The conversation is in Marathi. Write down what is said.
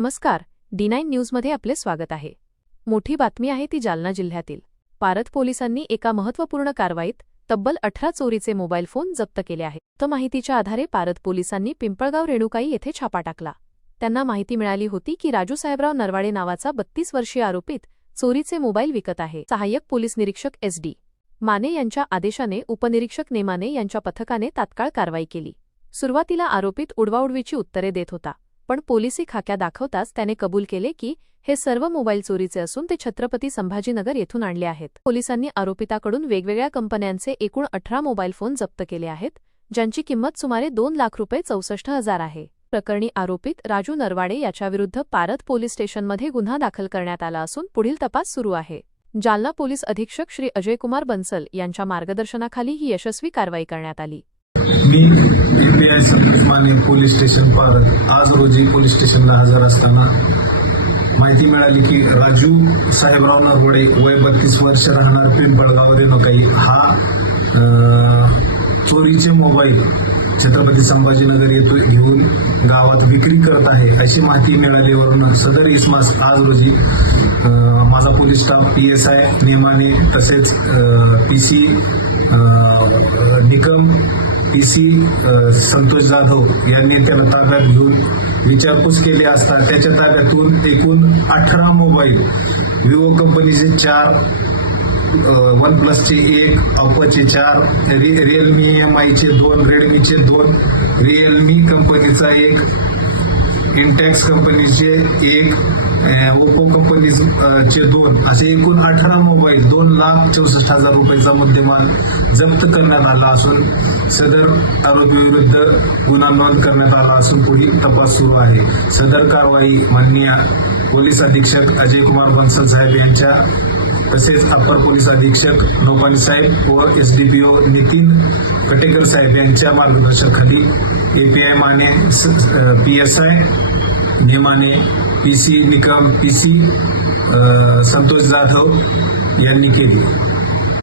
नमस्कार डी नाईन न्यूजमध्ये आपले स्वागत आहे. मोठी बातमी आहे ती जालना जिल्ह्यातील. पारत पोलिसांनी एका महत्त्वपूर्ण कारवाईत तब्बल अठरा चोरीचे मोबाईल फोन जप्त केले आहेत. तर माहितीच्या आधारे पारत पोलिसांनी पिंपळगाव रेणुकाई येथे छापा टाकला. त्यांना माहिती मिळाली होती की राजू साहेबराव नरवाडे नावाचा बत्तीस वर्षीय आरोपीत चोरीचे मोबाईल विकत आहे. सहाय्यक पोलीस निरीक्षक एस डी. माने यांच्या आदेशाने उपनिरीक्षक नेमाने यांच्या पथकाने तात्काळ कारवाई केली. सुरुवातीला आरोपीत उडवाउडवीची उत्तरे देत होता. पण पोलिसी खाक्या दाखवताच त्याने कबूल केले की हे सर्व मोबाईल चोरीचे असून ते छत्रपती संभाजीनगर येथून आणले आहेत. पोलिसांनी आरोपिताकडून वेगवेगळ्या कंपन्यांचे एकूण अठरा मोबाईल फोन जप्त केले आहेत ज्यांची किंमत सुमारे दोन लाख रुपये चौसष्ट हजार आहे. प्रकरणी आरोपित राजू नरवाडे याच्याविरुद्ध पारत पोलीस स्टेशनमध्ये गुन्हा दाखल करण्यात आला असून पुढील तपास सुरू आहे. जालना पोलीस अधीक्षक श्री अजयकुमार बन्सल यांच्या मार्गदर्शनाखाली ही यशस्वी कारवाई करण्यात आली. मी UPI Sandeep Mane police station पारत आज रोजी पोलीस स्टेशनला हजर असताना माहिती मिळाली की राजू साहेबराव नरवडे वय बत्तीस वर्ष राहणार पिंपळगाव रेणुकाई हा चोरीचे मोबाईल छत्रपती संभाजीनगर येतो घेऊन गावात विक्री करत आहे अशी माहिती मिळाल्यावरून सदर इसमास आज रोजी माझा police staff P S I Nemane तसेच P C Nikam P C Santosh Jadhav यांनी त्याला ताब्यात घेऊन विचारपूस केली असता त्याच्या ताब्यातून एकूण अठरा मोबाईल विवो कंपनीचे चार वन प्लसचे एक ऑप्पोचे चार रि रिअलमी एम आयचे दोन रेडमीचे दोन रिअलमी कंपनीचा एक इंटॅक्स कंपनीचे एक ओप्पो कंपनीचे दोन असे एकूण अठरा मोबाईल दोन लाख चौसष्ट हजार रुपयाचा मुद्देमाल जप्त करण्यात आला असून सदर आरोपीविरुद्ध गुन्हा नोंद करण्यात आला असून पुढील तपास सुरू आहे. सदर कारवाई माननीय पोलीस अधीक्षक अजय कुमार बन्सल साहेब यांच्या तसेच अप्पर पोलीस अधीक्षक गोपाल साहेब व S D P O Nitin Katekar साहेब यांच्या मार्गदर्शनाखाली A P I Mane P S I Nemane P C Nikam P C Santosh Jadhav यांनी केली.